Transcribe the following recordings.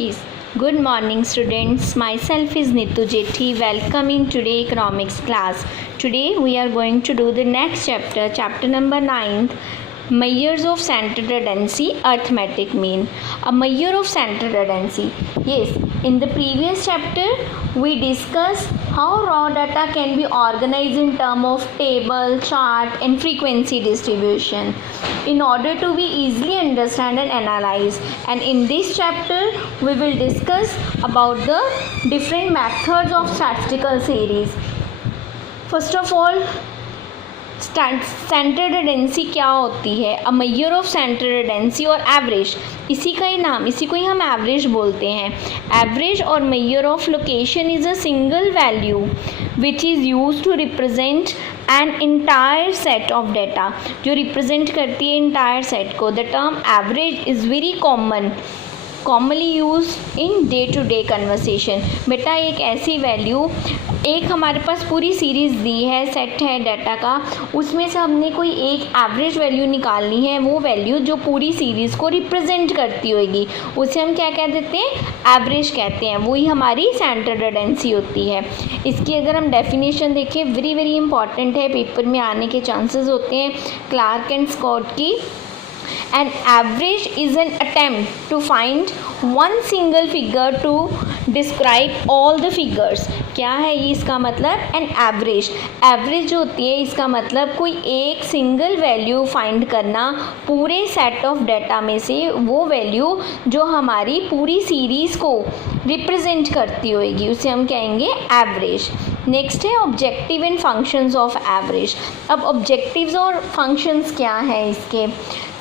Yes. Good morning, students. Myself is Nitu Jethi. Welcome in today economics class. Today we are going to do the next chapter, chapter number 9, measures of central tendency, arithmetic mean. A measure of central tendency. Yes, in the previous chapter we discussed how raw data can be organized in terms of table, chart and frequency distribution in order to be easily understand and analyze. And in this chapter we will discuss about the different methods of statistical series. First of all, centre tendency क्या होती है? अ measure of centre tendency और average, इसी का ही नाम, इसी को ही हम एवरेज बोलते हैं. Average or measure of location is a single value which is use to represent an entire set of data, जो रिप्रेजेंट करती है इंटायर सेट को. The term average is very commonly use in day to day conversation. बेटा एक ऐसी value, एक हमारे पास पूरी सीरीज़ दी है, सेट है डाटा का, उसमें से हमने कोई एक एवरेज वैल्यू निकालनी है. वो वैल्यू जो पूरी सीरीज़ को रिप्रेजेंट करती होगी उसे हम क्या कह देते हैं? एवरेज कहते हैं. वही हमारी सेंटर टेंडेंसी होती है. इसकी अगर हम डेफिनेशन देखें, वेरी वेरी इंपॉर्टेंट है, पेपर में आने के चांसेस होते हैं. क्लार्क एंड स्कॉट की An average is an attempt to find one single figure to describe all the figures. क्या है ये इसका मतलब? An average. एवरेज जो होती है इसका मतलब कोई एक सिंगल वैल्यू फाइंड करना पूरे सेट ऑफ डाटा में से, वो वैल्यू जो हमारी पूरी सीरीज़ को रिप्रेजेंट करती होगी उसे हम कहेंगे एवरेज. नेक्स्ट है objective and functions of average. अब ऑब्जेक्टिव्स और फंक्शंस क्या हैं इसके?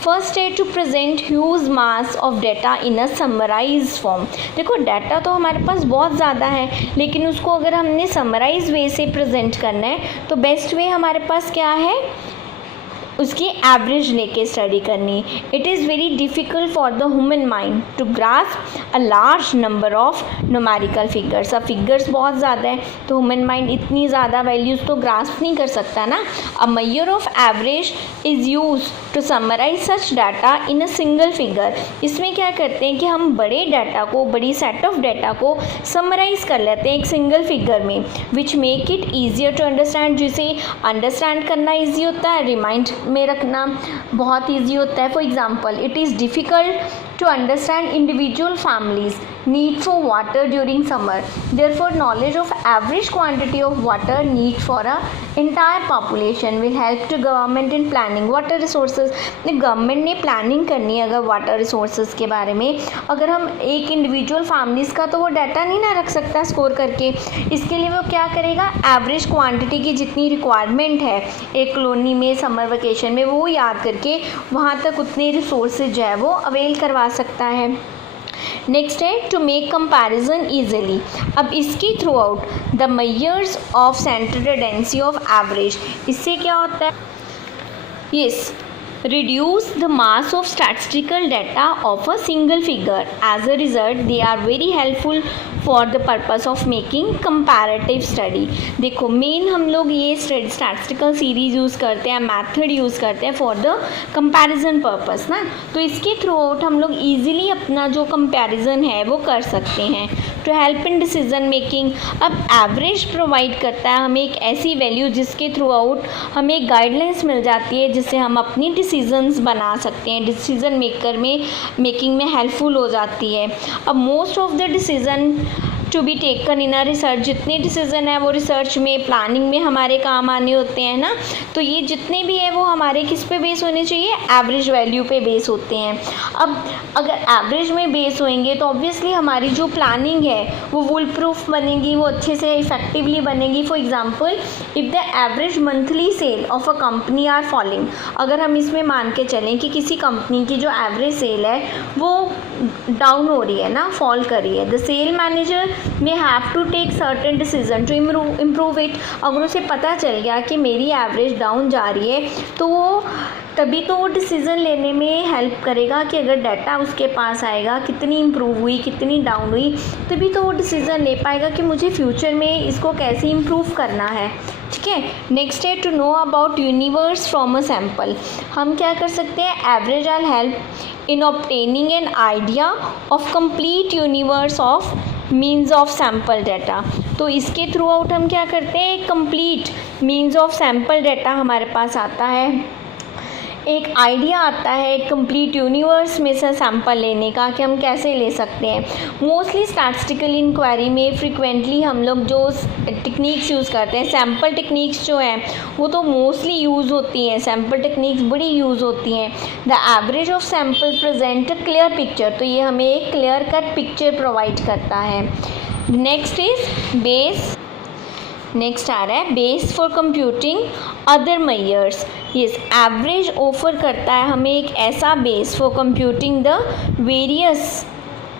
फर्स्ट है to present huge mass of data in a summarise form. देखो डाटा तो हमारे पास बहुत ज़्यादा है, लेकिन उसको अगर हमने समराइज वे से प्रेजेंट करना है तो बेस्ट वे हमारे पास क्या है? उसकी एवरेज लेके स्टडी करनी. It is very difficult for the human mind to grasp a large number of numerical figures. अब फिगर्स बहुत ज़्यादा है तो ह्यूमन माइंड इतनी ज़्यादा वैल्यूज़ तो ग्रास्प नहीं कर सकता ना. A measure of average is use to summarise such data in a single figure. इसमें क्या करते हैं कि हम बड़े डाटा को, बड़ी सेट ऑफ डाटा को समराइज कर लेते हैं एक सिंगल फिगर में, which make it easier to understand. जिसे अंडरस्टैंड करना ईजी होता है, रिमाइंड में रखना बहुत ईजी होता है. For example, it is difficult to understand individual families need for water during summer. Therefore, knowledge of average quantity of water need for a entire population will help to government in planning water resources. Government ने planning करनी है अगर water resources के बारे में, अगर हम एक इंडिविजुअल फैमिलीज़ का तो वो डाटा नहीं ना रख सकता स्कोर करके. इसके लिए वो क्या करेगा? एवरेज क्वांटिटी की जितनी रिक्वायरमेंट है एक कॉलोनी में समर वेकेशन में, वो याद करके वहाँ तक उतने रिसोर्सेज जो है वो अवेल करवा सकता है. नेक्स्ट है टू मेक कंपैरिजन ईजिली. अब इसकी through out the measures of centre tendency of average. इससे क्या होता है? Yes, reduce the mass of statistical data of a single figure. As a result, they are very helpful for the purpose of making comparative study. देखो main हम लोग ये statistical series use करते हैं, मेथड यूज़ करते हैं for the comparison purpose ना. तो इसके थ्रू आउट हम लोग ईजिली अपना जो कंपैरिजन है वो कर सकते हैं. To help in decision making. अब एवरेज प्रोवाइड करता है हमें एक ऐसी वैल्यू जिसके थ्रू आउट हमें गाइडलाइंस मिल जाती है, जिससे हम अपनी डिसीजंस बना सकते हैं, डिसीजन मेकिंग में हेल्पफुल हो जाती है. अब most of the decision to be taken in a research, जितने डिसीज़न है वो रिसर्च में, प्लानिंग में हमारे काम आने होते हैं ना. तो ये जितने भी है वो हमारे किस पे बेस होने चाहिए? एवरेज वैल्यू पे बेस होते हैं. अब अगर एवरेज में बेस होंगे तो ऑब्वियसली हमारी जो प्लानिंग है वो वुल प्रूफ बनेगी, वो अच्छे से इफेक्टिवली बनेगी. For example, if the average monthly sale of a company are falling, अगर हम इसमें मान के चलें कि किसी कंपनी की जो एवरेज सेल है वो डाउन हो रही है ना, फॉल कर रही है, the sale manager may have to take certain decision to improve it. अगर उसे पता चल गया कि मेरी एवरेज डाउन जा रही है तो वो तभी तो वो डिसीज़न लेने में हेल्प करेगा कि अगर डाटा उसके पास आएगा कितनी इम्प्रूव हुई, कितनी डाउन हुई, तभी तो वो डिसीज़न ले पाएगा कि मुझे फ्यूचर में इसको कैसे इम्प्रूव करना है. ठीक है। नेक्स्ट है to know about universe from a sample. हम क्या कर सकते हैं, average are help in obtaining an idea of complete universe of means of sample data. तो इसके थ्रू आउट हम क्या करते हैं, एक complete means of sample data हमारे पास आता है, एक आइडिया आता है कंप्लीट यूनिवर्स में से सैंपल लेने का कि हम कैसे ले सकते हैं। मोस्टली स्टैटिस्टिकल इंक्वायरी में फ्रिक्वेंटली हम लोग जो टेक्निक्स यूज़ करते हैं, सैंपल टेक्निक्स जो हैं वो तो मोस्टली यूज़ होती हैं, सैंपल टेक्निक्स बड़ी यूज़ होती हैं। The average of sample present a clear picture, तो ये हमें एक क्लियर कट पिक्चर प्रोवाइड करता है। नेक्स्ट इज बेस, नेक्स्ट आ रहा है base for computing other measures. Yes, average offer करता है हमें एक ऐसा base for computing the various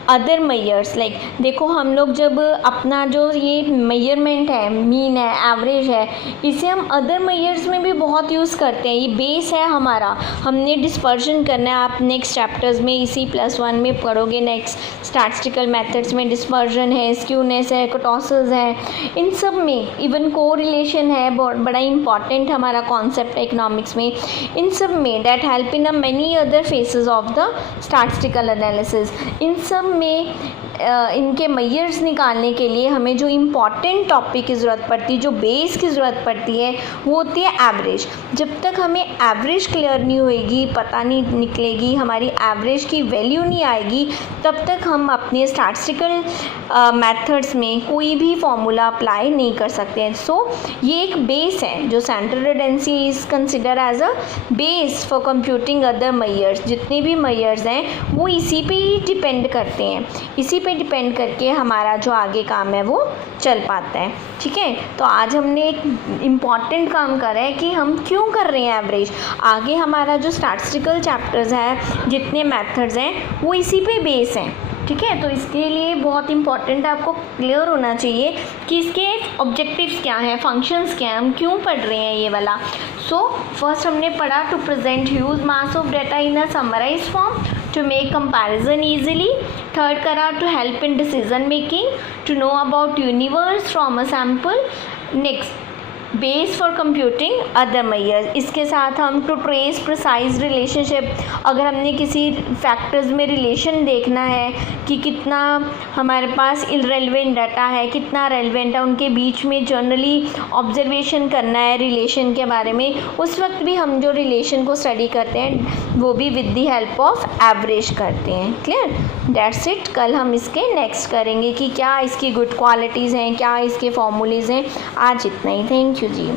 other measures. Like देखो हम लोग जब अपना जो ये मेजरमेंट है, मीन है, एवरेज है, इसे हम अदर मेजर्स में भी बहुत यूज़ करते हैं। ये बेस है हमारा, हमने डिस्पर्शन करना है। आप नेक्स्ट चैप्टर्स में इसी +1 में पढ़ोगे। नेक्स्ट स्टैटिस्टिकल मेथड्स में डिस्पर्शन है, स्क्यूनेस है, कर्टोसिस है, इन सब में इवन कोरिलेशन है, बड़ा इंपॉर्टेंट हमारा कॉन्सेप्ट है इकोनॉमिक्स में। इन सब में that help in a many other phases of the statistical analysis. इन सब में इनके मेजर्स निकालने के लिए हमें जो इम्पॉर्टेंट टॉपिक की ज़रूरत पड़ती है, जो बेस की ज़रूरत पड़ती है, वो होती है एवरेज। जब तक हमें एवरेज क्लियर नहीं होएगी, पता नहीं निकलेगी, हमारी एवरेज की वैल्यू नहीं आएगी, तब तक हम अपने स्टैटिस्टिकल मेथड्स में कोई भी फॉर्मूला अप्लाई नहीं कर सकते हैं। सो ये एक बेस है जो central tendency is considered as a base for computing other measures. जितने भी मेजर्स हैं वो इसी पे ही डिपेंड करते हैं, इसी पे डिपेंड करके हमारा जो आगे काम है वो चल पाता है। ठीक है, तो आज हमने एक इम्पॉर्टेंट काम करा है कि हम क्यों कर रहे हैं एवरेज। आगे हमारा जो स्टैटिस्टिकल चैप्टर्स है, जितने मेथड्स हैं, वो इसी पे बेस हैं। ठीक है, तो इसके लिए बहुत इंपॉर्टेंट आपको क्लियर होना चाहिए कि इसके ऑब्जेक्टिव्स क्या हैं, फंक्शंस क्या हैं, हम क्यों पढ़ रहे हैं ये वाला। सो फर्स्ट हमने पढ़ा to present huge mass of data in a summarise form, to make comparison easily. Third करा to help in decision making, to know about universe from a sample. Next base for computing other measures. इसके साथ हम to trace precise relationship, अगर हमने किसी factors में relation देखना है कि कितना हमारे पास इररेलेवेंट डाटा है, कितना रेलेवेंट है, उनके बीच में जनरली ऑब्जर्वेशन करना है रिलेशन के बारे में, उस वक्त भी हम जो रिलेशन को स्टडी करते हैं वो भी with the help of average करते हैं। Clear, that's it. कल हम इसके नेक्स्ट करेंगे कि क्या इसकी गुड क्वालिटीज़ हैं, क्या इसके फॉर्मूलेज़ हैं। आज इतना ही, थैंक यू जी।